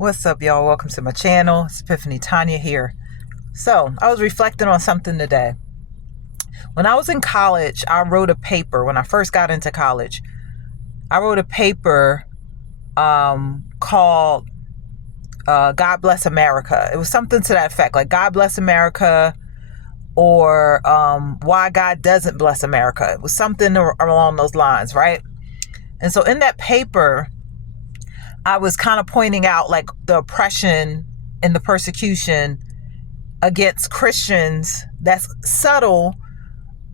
What's up, y'all? Welcome to my channel. It's Epiphany Tanya here. So, I was reflecting on something today. When I was in college, I wrote a paper. When I first got into college, I wrote a paper called God Bless America. It was something to that effect, like God Bless America, or Why God Doesn't Bless America. It was something along those lines, right? And so in that paper, I was kind of pointing out like the oppression and the persecution against Christians that's subtle,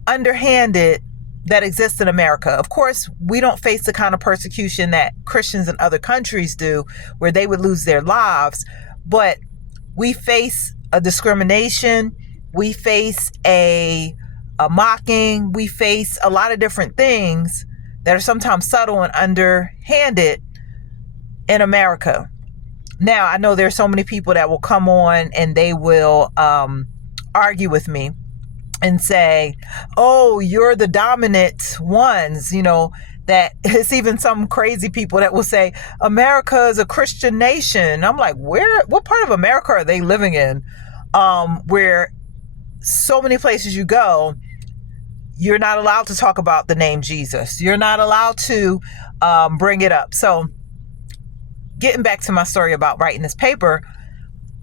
underhanded, that exists in America. Of course, we don't face the kind of persecution that Christians in other countries do, where they would lose their lives, but we face a discrimination, we face a mocking, we face a lot of different things that are sometimes subtle and underhanded in America. Now, I know there's so many people that will come on and they will argue with me and say, oh, you're the dominant ones, that it's even some crazy people that will say America is a Christian nation. I'm like, what part of America are they living in? Where so many places you go, you're not allowed to talk about the name Jesus. You're not allowed to bring it up. So getting back to my story about writing this paper,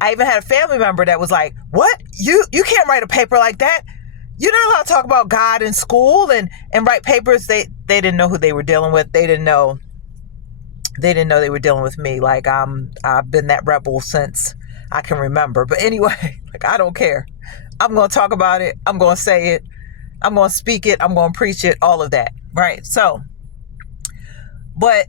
I even had a family member that was like, what? You can't write a paper like that. You're not allowed to talk about God in school and write papers. They didn't know who they were dealing with. They didn't know they were dealing with me. Like I've been that rebel since I can remember. But anyway, like I don't care. I'm going to talk about it. I'm going to say it. I'm going to speak it. I'm going to preach it. All of that. Right. So, but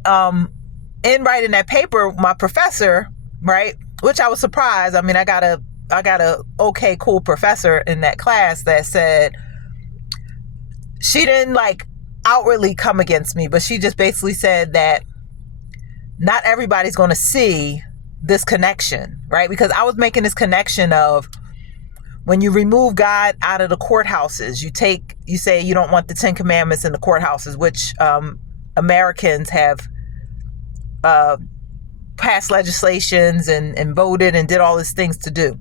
in writing that paper, my professor, right, which I was surprised. I mean, I got a okay, cool professor in that class that said she didn't like outwardly come against me, but she just basically said that not everybody's going to see this connection, right? Because I was making this connection of when you remove God out of the courthouses, you say you don't want the 10 Commandments in the courthouses, which Americans have passed legislations and voted and did all these things to do.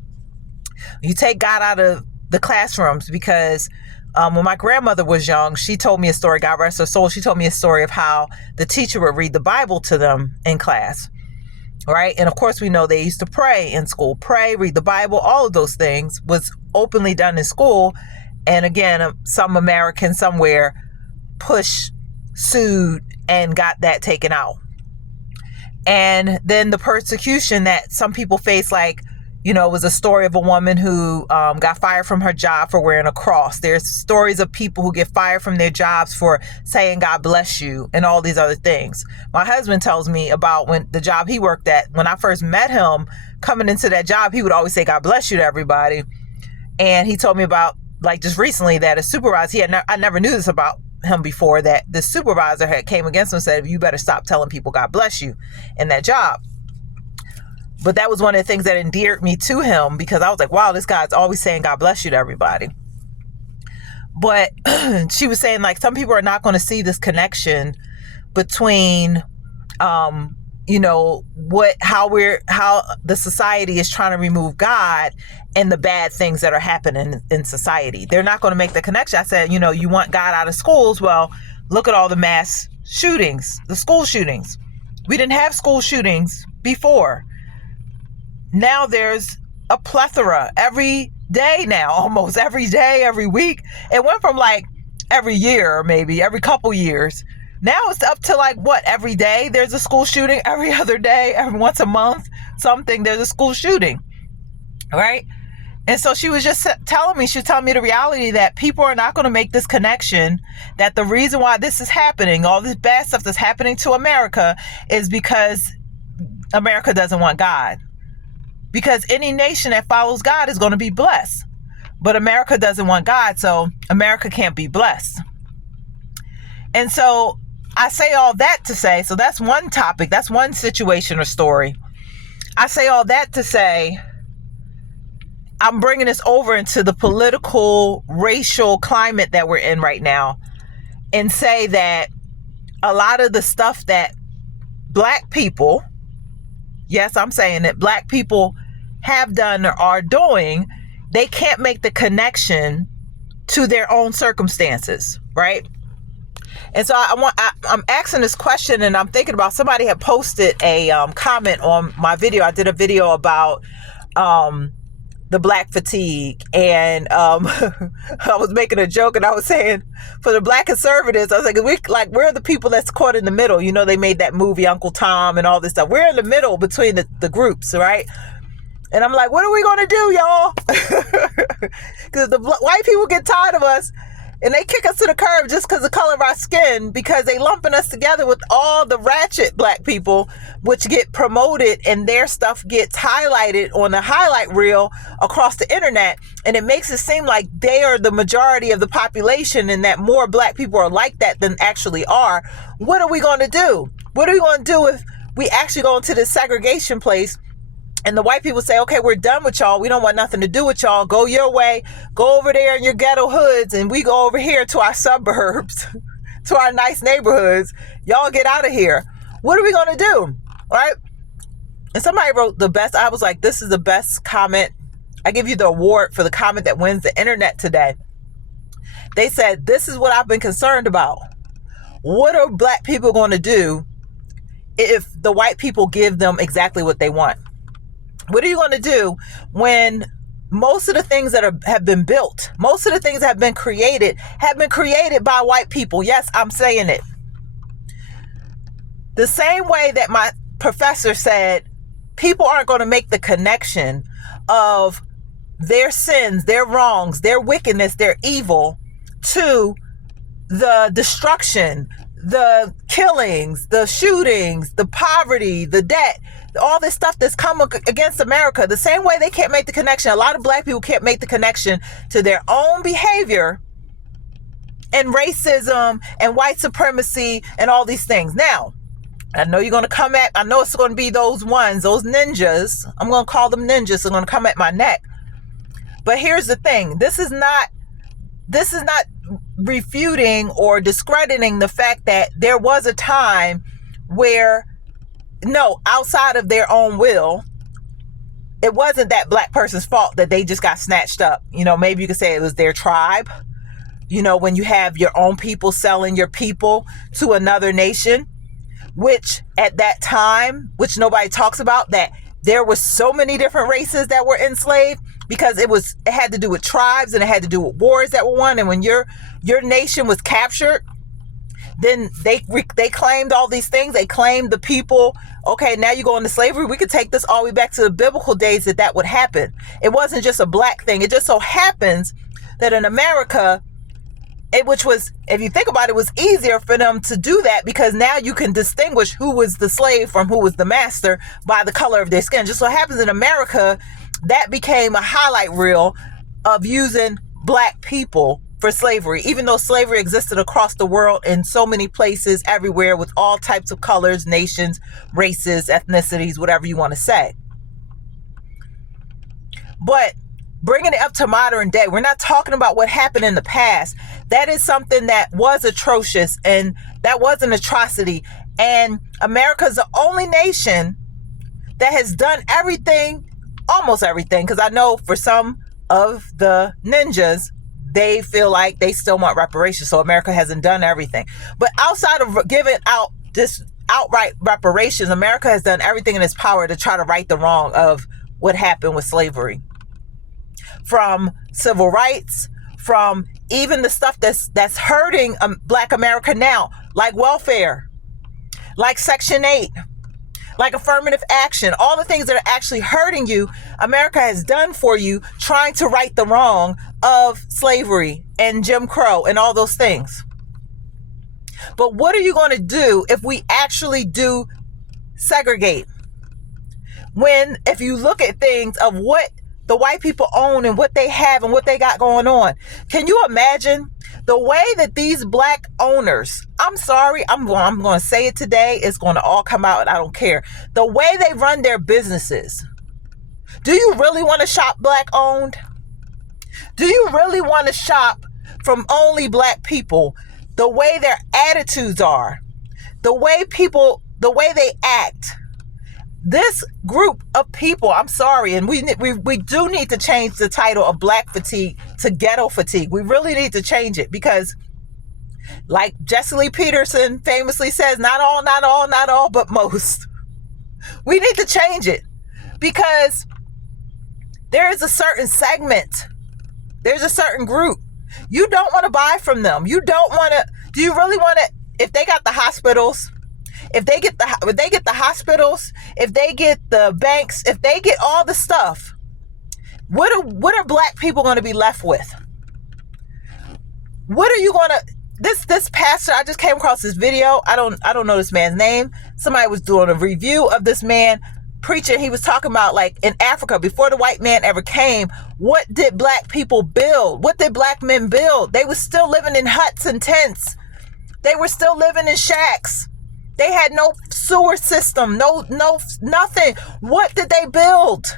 You take God out of the classrooms because when my grandmother was young, she told me a story, God rest her soul, she told me a story of how the teacher would read the Bible to them in class, right? And of course, we know they used to pray in school, read the Bible, all of those things was openly done in school. And again, some American somewhere sued and got that taken out. And then the persecution that some people face, like, was a story of a woman who got fired from her job for wearing a cross. There's stories of people who get fired from their jobs for saying God bless you and all these other things. My husband tells me about when the job he worked at, when I first met him, coming into that job, he would always say God bless you to everybody. And he told me about, like, just recently that a supervisor, I never knew this about him before, that the supervisor had came against him and said, you better stop telling people God bless you in that job. But that was one of the things that endeared me to him, because I was like, wow, this guy's always saying God bless you to everybody. But she was saying, like, some people are not going to see this connection between how the society is trying to remove God and the bad things that are happening in society. They're not going to make the connection. I said, you want God out of schools. Well, look at all the mass shootings, the school shootings. We didn't have school shootings before. Now there's a plethora every day now, almost every day, every week. It went from like every year, maybe every couple years. Now it's up to like every day there's a school shooting, every other day, every once a month, there's a school shooting, right? And so she was just telling me the reality that people are not going to make this connection, that the reason why this is happening, all this bad stuff that's happening to America, is because America doesn't want God. Because any nation that follows God is going to be blessed. But America doesn't want God, so America can't be blessed. And so I say all that to say, so that's one topic, that's one situation or story. I say all that to say, I'm bringing this over into the political, racial climate that we're in right now, and say that a lot of the stuff that Black people, yes, I'm saying that black people have done or are doing, they can't make the connection to their own circumstances, right? And so I'm asking this question, and I'm thinking about, somebody had posted a comment on my video. I did a video about the black fatigue, and I was making a joke, and I was saying, for the black conservatives, I was like, we're the people that's caught in the middle. You know, they made that movie Uncle Tom and all this stuff. We're in the middle between the groups, right? And I'm like, what are we going to do, y'all? Because the white people get tired of us, and they kick us to the curb just because of the color of our skin, because they lumping us together with all the ratchet black people, which get promoted, and their stuff gets highlighted on the highlight reel across the internet. And it makes it seem like they are the majority of the population, and that more black people are like that than actually are. What are we going to do? What are we going to do if we actually go into this segregation place, and the white people say, okay, we're done with y'all. We don't want nothing to do with y'all. Go your way. Go over there in your ghetto hoods, and we go over here to our suburbs, to our nice neighborhoods. Y'all get out of here. What are we going to do? Right? And somebody wrote the best. I was like, this is the best comment. I give you the award for the comment that wins the internet today. They said, this is what I've been concerned about. What are black people going to do if the white people give them exactly what they want? What are you going to do when most of the things that have been built, most of the things that have been created by white people? Yes, I'm saying it. The same way that my professor said, people aren't going to make the connection of their sins, their wrongs, their wickedness, their evil to the destruction, the killings, the shootings, the poverty, the debt, all this stuff that's come against America. The same way they can't make the connection, a lot of black people can't make the connection to their own behavior and racism and white supremacy and all these things. Now, I know you're going to come at, I know it's going to be those ones, those ninjas. I'm going to call them ninjas. They're going to come at my neck. But here's the thing. This is not refuting or discrediting the fact that there was a time where, no, outside of their own will, it wasn't that black person's fault that they just got snatched up. You know, maybe you could say it was their tribe. You know, when you have your own people selling your people to another nation, which at that time, which nobody talks about, that there were so many different races that were enslaved, because it had to do with tribes, and it had to do with wars that were won. And when your nation was captured, then they claimed all these things. They claimed the people. Okay, now you go into slavery. We could take this all the way back to the biblical days that would happen. It wasn't just a black thing. It just so happens that in America, which was, if you think about it, was easier for them to do that, because now you can distinguish who was the slave from who was the master by the color of their skin. Just so happens in America, that became a highlight reel of using black people for slavery, even though slavery existed across the world in so many places everywhere with all types of colors, nations, races, ethnicities, whatever you want to say. But bringing it up to modern day, we're not talking about what happened in the past. That is something that was atrocious, and that was an atrocity. And America's the only nation that has done everything, almost everything, because I know for some of the ninjas, they feel like they still want reparations. So America hasn't done everything. But outside of giving out this outright reparations, America has done everything in its power to try to right the wrong of what happened with slavery. From civil rights, from even the stuff that's hurting Black America now, like welfare, like Section 8, like affirmative action, all the things that are actually hurting you, America has done for you, trying to right the wrong of slavery and Jim Crow and all those things. But what are you going to do if we actually do segregate? If you look at things of what the white people own and what they have and what they got going on, can you imagine the way that these black owners, I'm sorry, I'm going to say it today, it's going to all come out, I don't care, the way they run their businesses. Do you really want to shop black owned? Do you really want to shop from only black people? The way their attitudes are, the way they act, This group of people, I'm sorry, and we do need to change the title of Black Fatigue to Ghetto Fatigue. We really need to change it because, like Jesse Lee Peterson famously says, not all, but most. We need to change it because there is a certain segment. There's a certain group. You don't want to buy from them. You don't want to. Do you really want to? If they got the hospitals, if they get the hospitals, if they get the banks, if they get all the stuff, what are Black people going to be left with? What are you going to? This pastor, I just came across this video. I don't know this man's name. Somebody was doing a review of this man preaching. He was talking about, like, in Africa, before the white man ever came, what did Black people build? What did Black men build? They were still living in huts and tents. They were still living in shacks. They had no sewer system, no nothing. What did they build?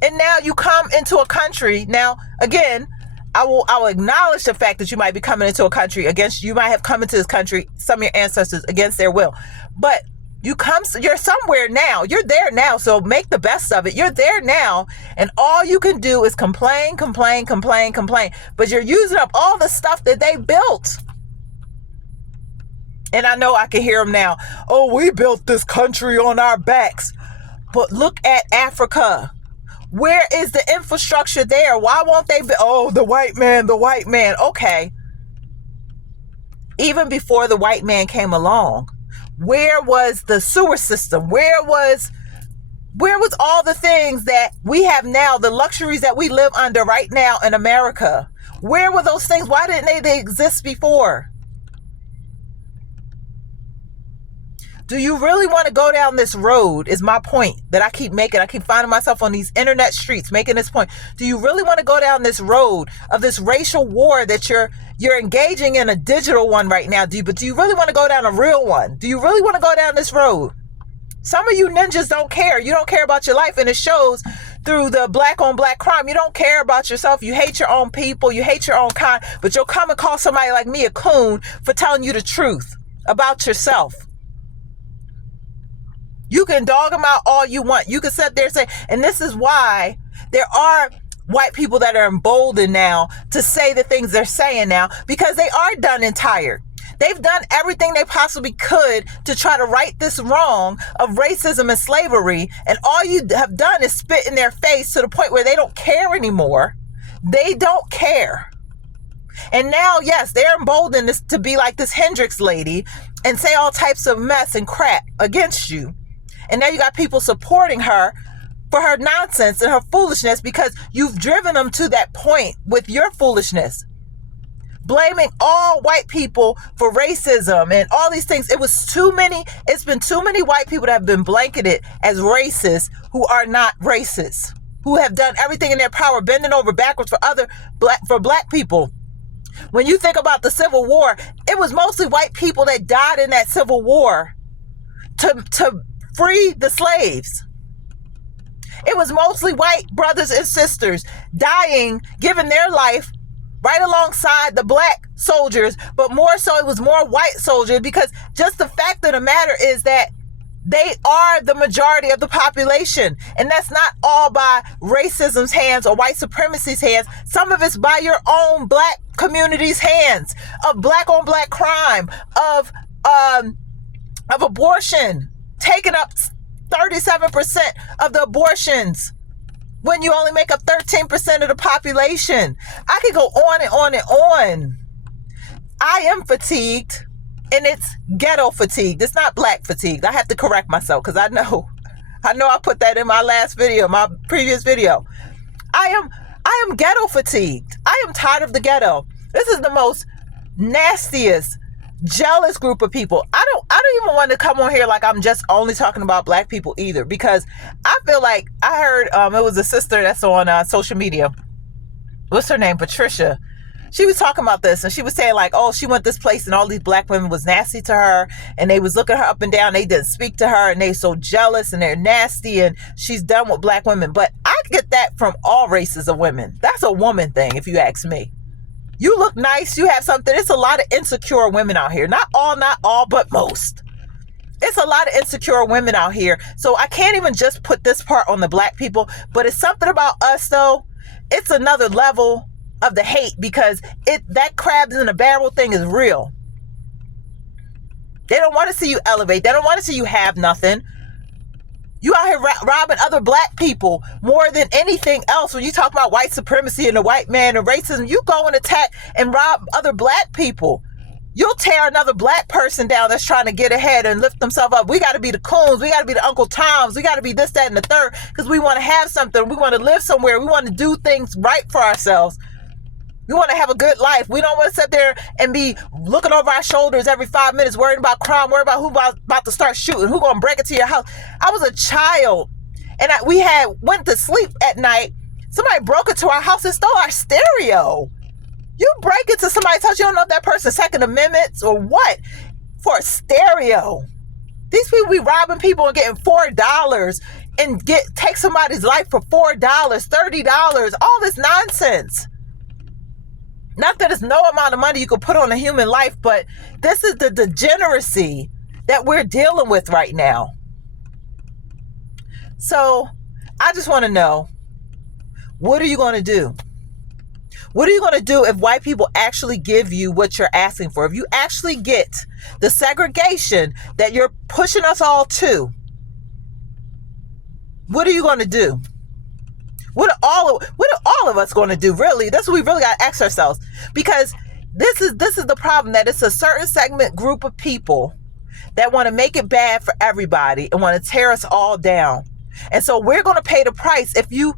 And now you come into a country. Now, again, I will acknowledge the fact that you might be coming into a country you might have come into this country, some of your ancestors, against their will. But you're somewhere now. You're there now. So make the best of it. You're there now. And all you can do is complain. But you're using up all the stuff that they built. And I know I can hear them now. Oh, we built this country on our backs. But look at Africa. Where is the infrastructure there? Why won't they be? Oh, the white man. Okay. Even before the white man came along, where was the sewer system? Where was all the things that we have now, the luxuries that we live under right now in America? Where were those things? Why didn't they exist before? Do you really want to go down this road, is my point that I keep making. I keep finding myself on these internet streets making this point. Do you really want to go down this road of this racial war that you're engaging in, a digital one right now? But do you really want to go down a real one? Do you really want to go down this road? Some of you ninjas don't care. You don't care about your life, and it shows through the Black on Black crime. You don't care about yourself. You hate your own people. You hate your own kind. But you'll come and call somebody like me a coon for telling you the truth about yourself. You can dog them out all you want. You can sit there and say, and this is why there are white people that are emboldened now to say the things they're saying now, because they are done and tired. They've done everything they possibly could to try to right this wrong of racism and slavery. And all you have done is spit in their face to the point where they don't care anymore. They don't care. And now, yes, they're emboldened to be like this Hendricks lady and say all types of mess and crap against you. And now you got people supporting her for her nonsense and her foolishness because you've driven them to that point with your foolishness. Blaming all white people for racism and all these things. It's been too many white people that have been blanketed as racist who are not racist, who have done everything in their power, bending over backwards for black people. When you think about the Civil War, it was mostly white people that died in that Civil War to free the slaves. It was mostly white brothers and sisters dying, giving their life right alongside the black soldiers, but more so it was more white soldiers, because just the fact of the matter is that they are the majority of the population. And that's not all by racism's hands or white supremacy's hands. Some of it's by your own black community's hands, of black on black crime, of abortion, taking up 37% of the abortions when you only make up 13% of the population. I could go on and on and on. I am fatigued, and it's ghetto fatigue. It's not black fatigue. I have to correct myself because I know I put that in my last video, my previous video. I am ghetto fatigued. I am tired of the ghetto. This is the most nastiest, jealous group of people. I don't even want to come on here like I'm just only talking about black people either, because I feel like I heard it was a sister that's on social media. What's her name? Patricia. She was talking about this, and she was saying like, oh, she went this place and all these black women was nasty to her, and they was looking her up and down. They didn't speak to her, and they so jealous, and they're nasty, and she's done with black women. But I get that from all races of women. That's a woman thing, if you ask me. You look nice, you have something. It's a lot of insecure women out here. Not all, but most. It's a lot of insecure women out here. So I can't even just put this part on the black people, but it's something about us though. It's another level of the hate because that crabs in a barrel thing is real. They don't want to see you elevate. They don't want to see you have nothing. You out here robbing other black people more than anything else. When you talk about white supremacy and the white man and racism, you go and attack and rob other black people. You'll tear another black person down that's trying to get ahead and lift themselves up. We got to be the Coons. We got to be the Uncle Toms. We got to be this, that, and the third because we want to have something. We want to live somewhere. We want to do things right for ourselves. We want to have a good life. We don't want to sit there and be looking over our shoulders every 5 minutes, worrying about crime, worrying about who about to start shooting, who going to break it to your house. I was a child and we went to sleep at night. Somebody broke into our house and stole our stereo. You break into somebody's house, you don't know if that person's Second Amendments or what for a stereo. These people be robbing people and getting $4 and take somebody's life for $4, $30, all this nonsense. Not that it's no amount of money you could put on a human life, but this is the degeneracy that we're dealing with right now. So I just want to know, what are you going to do? What are you going to do if white people actually give you what you're asking for? If you actually get the segregation that you're pushing us all to, what are you going to do? What are all of us going to do, really? That's what we really got to ask ourselves. Because this is the problem, that it's a certain segment group of people that want to make it bad for everybody and want to tear us all down. And so we're going to pay the price. If you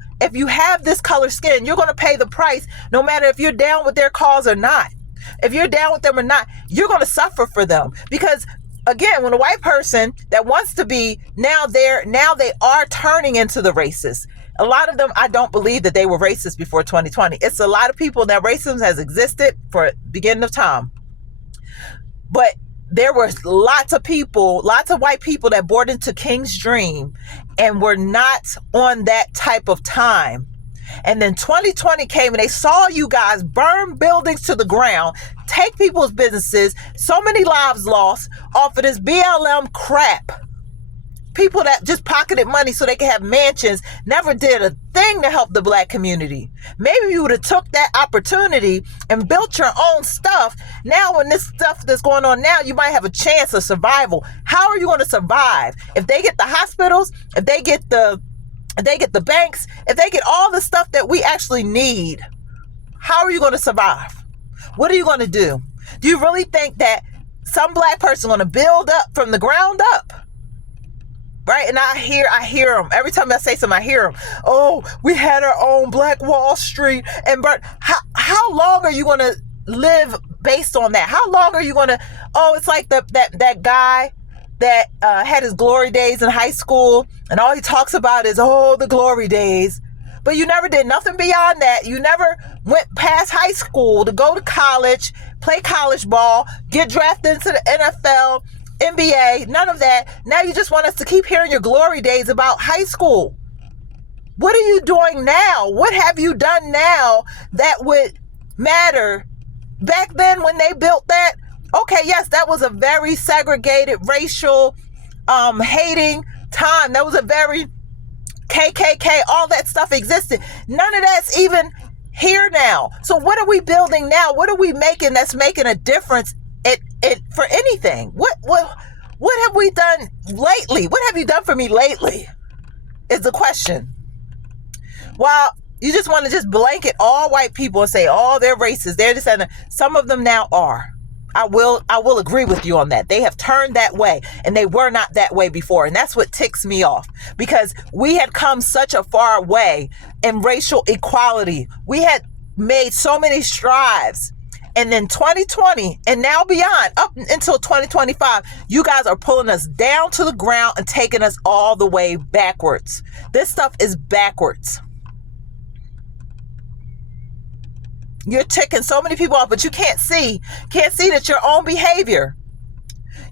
have this color skin, you're going to pay the price no matter if you're down with their cause or not. If you're down with them or not, you're going to suffer for them. Because again, when a white person that wants to be, now they are turning into the racists. A lot of them, I don't believe that they were racist before 2020. It's a lot of people that racism has existed for beginning of time. But there were lots of white people that bought into King's dream and were not on that type of time. And then 2020 came and they saw you guys burn buildings to the ground, take people's businesses, so many lives lost off of this BLM crap. People that just pocketed money so they could have mansions, never did a thing to help the black community. Maybe you would have took that opportunity and built your own stuff. Now when this stuff that's going on now, you might have a chance of survival. How are you going to survive? If they get the hospitals, if they get the banks, if they get all the stuff that we actually need, how are you going to survive? What are you going to do? Do you really think that some black person is going to build up from the ground up? Right? And I hear them. Every time I say something, I hear them. Oh, we had our own Black Wall Street. And how long are you going to live based on that? How long are you going to, it's like that guy that had his glory days in high school. And all he talks about is, the glory days. But you never did nothing beyond that. You never went past high school to go to college, play college ball, get drafted into the NFL, NBA, none of that. Now you just want us to keep hearing your glory days about high school. What are you doing now? What have you done now that would matter? Back then when they built that, okay, yes, that was a very segregated, racial, hating time. That was a very KKK, all that stuff existed. None of that's even here now. So what are we building now? What are we making that's making a difference for anything? What have we done lately? What have you done for me lately? Is the question. While you just want to just blanket all white people and say, they're racist, they're this and that. Some of them now are. I will agree with you on that. They have turned that way and they were not that way before. And that's what ticks me off, because we had come such a far way in racial equality. We had made so many strides. And then 2020 and now beyond, up until 2025, you guys are pulling us down to the ground and taking us all the way backwards. This stuff is backwards. You're ticking so many people off, but you can't see that your own behavior.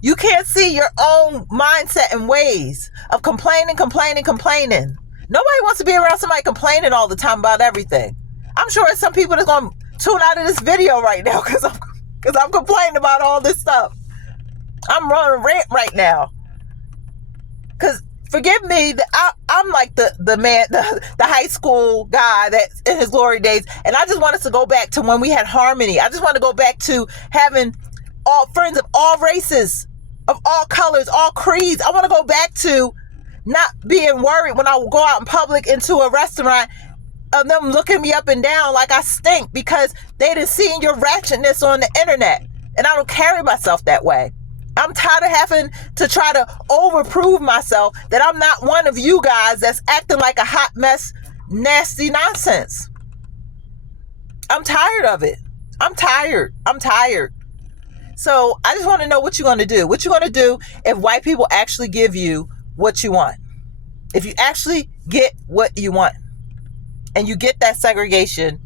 You can't see your own mindset and ways of complaining. Nobody wants to be around somebody complaining all the time about everything. I'm sure there's some people that's going to tune out of this video right now because I'm complaining about all this stuff. I'm running rant right now. Because forgive me, I'm like the man, the high school guy that's in his glory days, and I just want us to go back to when we had harmony. I just want to go back to having all friends of all races, of all colors, all creeds. I want to go back to not being worried when I go out in public into a restaurant of them looking me up and down like I stink because they done seen your ratchetness on the internet, and I don't carry myself that way. I'm tired of having to try to overprove myself that I'm not one of you guys that's acting like a hot mess, nasty nonsense. I'm tired of it. I'm tired. So I just want to know what you're going to do. What you're going to do if white people actually give you what you want. If you actually get what you want and you get that segregation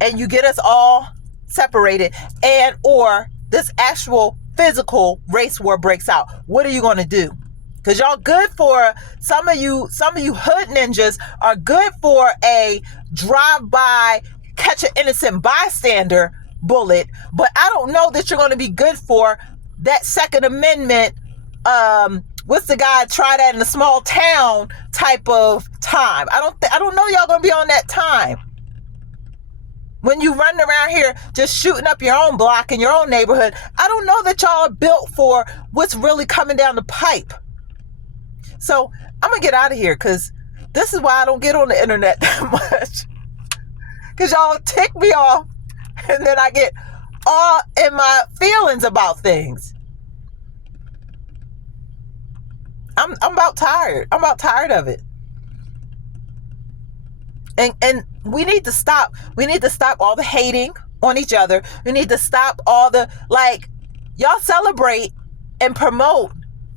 and you get us all separated and or this actual physical race war breaks out, what are you going to do? Because y'all good for some of you hood ninjas are good for a drive-by catch an innocent bystander bullet, but I don't know that you're going to be good for that Second Amendment what's the guy try that in a small town type of time. I don't know y'all going to be on that time. When you run around here just shooting up your own block in your own neighborhood, I don't know that y'all are built for what's really coming down the pipe. So I'm going to get out of here because this is why I don't get on the internet that much. Because y'all tick me off and then I get all in my feelings about things. I'm about tired. I'm about tired of it. And we need to stop. We need to stop all the hating on each other. We need to stop all the, like, y'all celebrate and promote.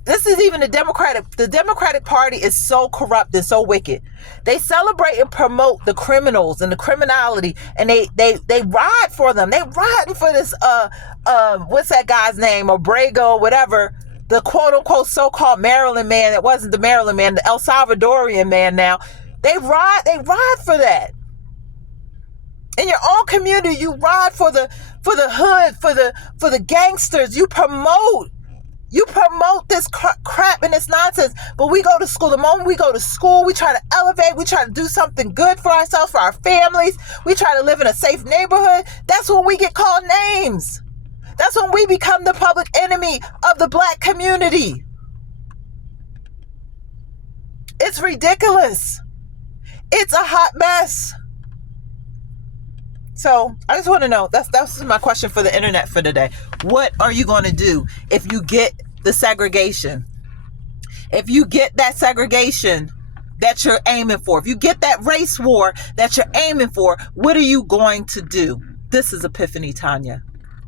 This is even the Democratic Party is so corrupt and so wicked. They celebrate and promote the criminals and the criminality, and they ride for them. They riding for this what's that guy's name, Obrego, whatever, the quote unquote so-called Maryland man that wasn't the Maryland man, the El Salvadorian man now. They ride for that. In your own community, you ride for the hood, for the gangsters. You promote this crap and this nonsense. But we go to school. The moment we go to school, we try to elevate. We try to do something good for ourselves, for our families. We try to live in a safe neighborhood. That's when we get called names. That's when we become the public enemy of the black community. It's ridiculous. It's a hot mess. So I just want to know, that's my question for the internet for today. What are you going to do if you get the segregation? If you get that segregation that you're aiming for, if you get that race war that you're aiming for, what are you going to do? This is Epiphany Tanya,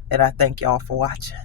and I thank y'all for watching.